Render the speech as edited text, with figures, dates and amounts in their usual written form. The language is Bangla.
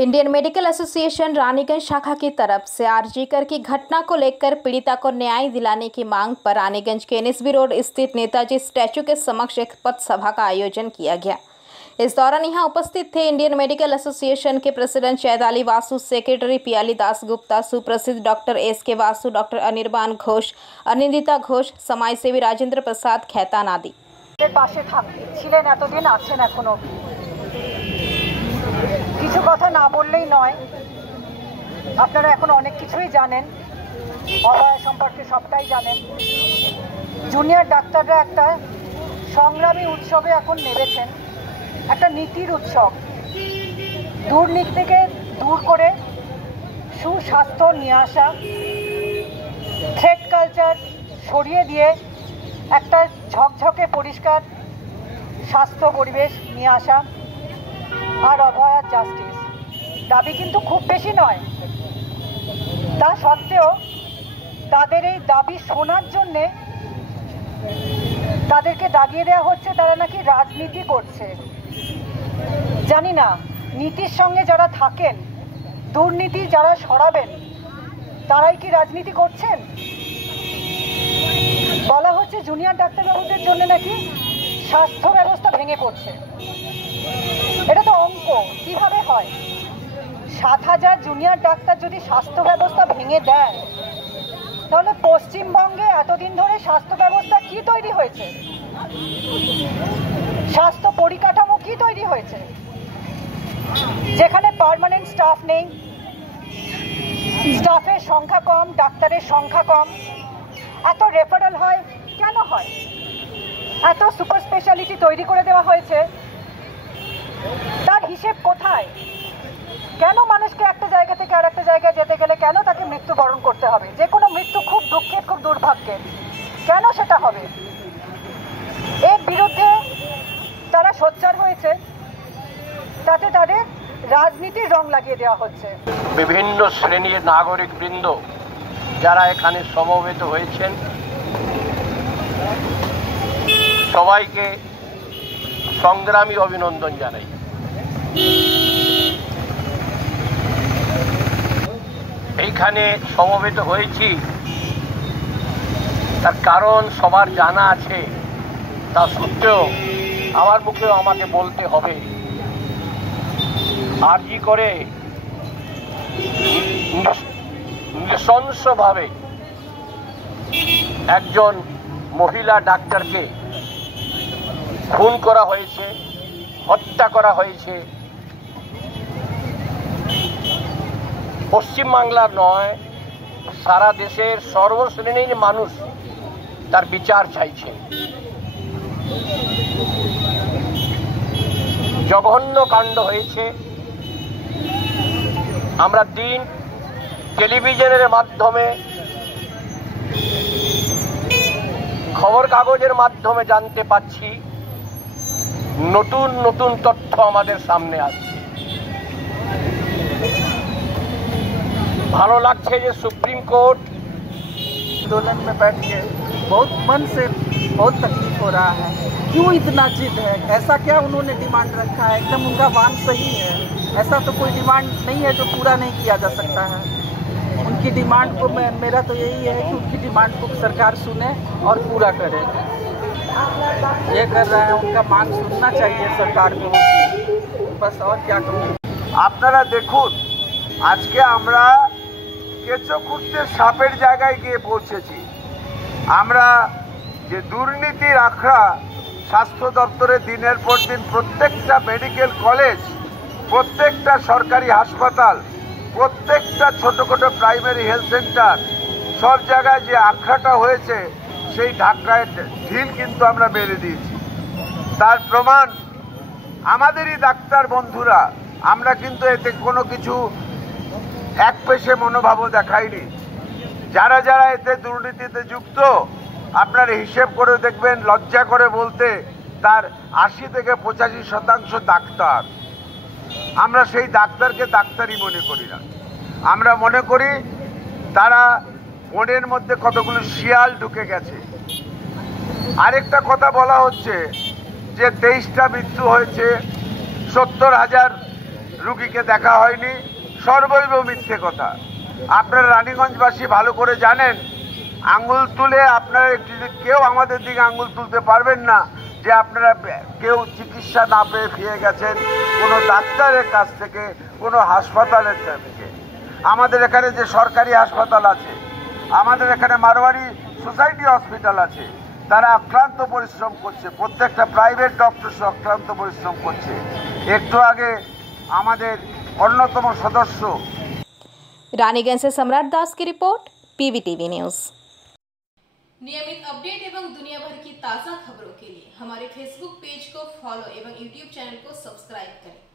इंडियन मेडिकल एसोसिएशन रानीगंज शाखा की तरफ से आरजीकर की घटना को लेकर पीड़िता को न्याय दिलाने की मांग पर रानीगंज के एनएसबी रोड स्थित नेताजी स्टैचू के समक्ष एक पथ सभा का आयोजन किया गया। इस दौरान यहां उपस्थित थे इंडियन मेडिकल एसोसिएशन के प्रेसिडेंट चैताली वासु, सेक्रेटरी पियाली दास गुप्ता, सुप्रसिद्ध doctor S K. Vasu, doctor Anirban Ghosh, Anindita Ghosh, समाजसेवी राजेंद्र प्रसाद खैतान आदि। কিছু কথা না বললেই নয়, আপনারা এখন অনেক কিছুই জানেন, অভয়া সম্পর্কে সবটাই জানেন। জুনিয়র ডাক্তাররা একটা সংগ্রামী উৎসবে এখন নেমেছেন, একটা নীতির উৎসব। দুর্নীতি থেকে দূর করে সুস্বাস্থ্য নিয়ে আসা, থ্রেট কালচার সরিয়ে দিয়ে একটা ঝকঝকে পরিষ্কার স্বাস্থ্য পরিবেশ নিয়ে আসা আর অভয়ার জাস্টিস দাবি কিন্তু খুব বেশি নয়। তা সত্ত্বেও তাদের এই দাবি শোনার জন্যে তাদেরকে দাগিয়ে দেওয়া হচ্ছে তারা নাকি রাজনীতি করছে। জানি না নীতির সঙ্গে যারা থাকেন, দুর্নীতি যারা সরাবেন, তারাই কি রাজনীতি করছেন? বলা হচ্ছে জুনিয়র ডাক্তারবাবুদের জন্য নাকি স্বাস্থ্য ব্যবস্থা ভেঙে পড়ছে। এটা তো অঙ্ক, কিভাবে হয়? ৭,০০০ জুনিয়র ডাক্তার যদি স্বাস্থ্য ব্যবস্থা ভেঙে দেয়, তাহলে পশ্চিমবঙ্গে এতদিন ধরে স্বাস্থ্য ব্যবস্থা কি তৈরি হয়েছে? স্বাস্থ্য পরিকাঠামো কি তৈরি হয়েছে? যেখানে পার্মানেন্ট স্টাফ নেই, স্টাফের সংখ্যা কম, ডাক্তারের সংখ্যা কম, এত রেফারেল হয় কেন হয়? এত সুপার স্পেশালিটি তৈরি করে দেওয়া হয়েছে, তার হিসেব কোথায়? কেন মানুষকে একটা জায়গা থেকে আর একটা জায়গায় যেতে গেলে কেন তাকে মৃত্যুবরণ করতে হবে? যে কোনো মৃত্যু খুব দুঃখের, খুব দুর্ভাগ্যের, কেন সেটা হবে? এর বিরুদ্ধে তারা সোচ্চার হয়েছে, তাতে তাদের রাজনীতির রং লাগিয়ে দেওয়া হচ্ছে। বিভিন্ন শ্রেণীর নাগরিক বৃন্দ যারা এখানে সমবেত হয়েছেন, সবাইকে সংগ্রামী অভিনন্দন জানাই। এইখানে সমবেত হয়েছি তার কারণ সবার জানা আছে, তা সত্ত্বেও আমার মুখেও আমাকে বলতে হবে। আরজি করে নৃশংসভাবে একজন মহিলা ডাক্তারকে খুন করা হয়েছে, হত্যা করা হয়েছে। পশ্চিমবাংলার নয়, সারা দেশের সর্বশ্রেণীর মানুষ তার বিচার চাইছে। জঘন্য কাণ্ড হয়েছে। আমরা দিন টেলিভিশনের মাধ্যমে, খবর কাগজের মাধ্যমে জানতে পাচ্ছি, নতুন নতুন তথ্য আমাদের সামনে আসছে। ভালো লাগছে যে सुप्रीम कोर्ट आंदोलन में बैठ के बहुत मन से बहुत तकलीफ हो रहा है। क्यों इतना जिद है? ऐसा क्या उन्होंने डिमांड रखा है? एकदम उनका वान सही है, ऐसा तो कोई डिमांड नहीं है जो पूरा नहीं किया जा सकता है। उनकी डिमांड को मेरा तो यही है कि उनकी डिमांड को सरकार सुने और पूरा करे। ये कर रहा है, उनका मांग सुनना चाहिए सरकार को, बस। और क्या कहूँ? আপনারা দেখুন, আজকে আমরা কেঁচো খুঁড়তে সাপের জায়গায় গিয়ে পৌঁছেছি। আমরা যে দুর্নীতির আখড়া স্বাস্থ্য দপ্তরে দিনের পর দিন প্রত্যেকটা মেডিকেল কলেজ, প্রত্যেকটা সরকারি হাসপাতাল, প্রত্যেকটা ছোটোখাটো প্রাইমারি হেলথ সেন্টার, সব জায়গায় যে আখড়াটা হয়েছে, সেই ঢাকায় ঢিল কিন্তু আমরা মেরে দিয়েছি। তার প্রমাণ আমাদেরই ডাক্তার বন্ধুরা। আমরা কিন্তু এতে কোনো কিছু এক পেশে মনোভাবও দেখাইনি। যারা যারা এতে দুর্নীতিতে যুক্ত, আপনারা হিসেব করে দেখবেন, লজ্জা করে বলতে, তার ৮০ থেকে ৮৫% ডাক্তার। আমরা সেই ডাক্তারকে ডাক্তারই মনে করি না। আমরা মনে করি তারা মনের মধ্যে কতগুলো শিয়াল ঢুকে গেছে। আরেকটা কথা বলা হচ্ছে যে 23টা মৃত্যু হয়েছে, 70,000 রুগীকে দেখা হয়নি, সর্বৈব মিথ্যে কথা। আপনারা রানীগঞ্জবাসী ভালো করে জানেন, আঙ্গুল তুলে আপনারা কেউ আমাদের দিকে আঙ্গুল তুলতে পারবেন না যে আপনারা কেউ চিকিৎসা না পেয়ে ফিরে গেছেন কোনো ডাক্তারের কাছ থেকে, কোনো হাসপাতালের থেকে। আমাদের এখানে যে সরকারি হাসপাতাল আছে, আমাদের এখানে মারোয়ারি সোসাইটি হসপিটাল আছে, তারা অক্লান্ত পরিশ্রম করছে, প্রত্যেকটা প্রাইভেট ডক্টর অক্লান্ত পরিশ্রম করছে। একটু আগে আমাদের অন্যতম সদস্য रानीगंज से सम्राट दास की रिपोर्ट, PVTV न्यूज। नियमित अपडेट एवं दुनिया भर की ताज़ा खबरों के लिए हमारे फेसबुक पेज को फॉलो एवं यूट्यूब चैनल को सब्सक्राइब करें।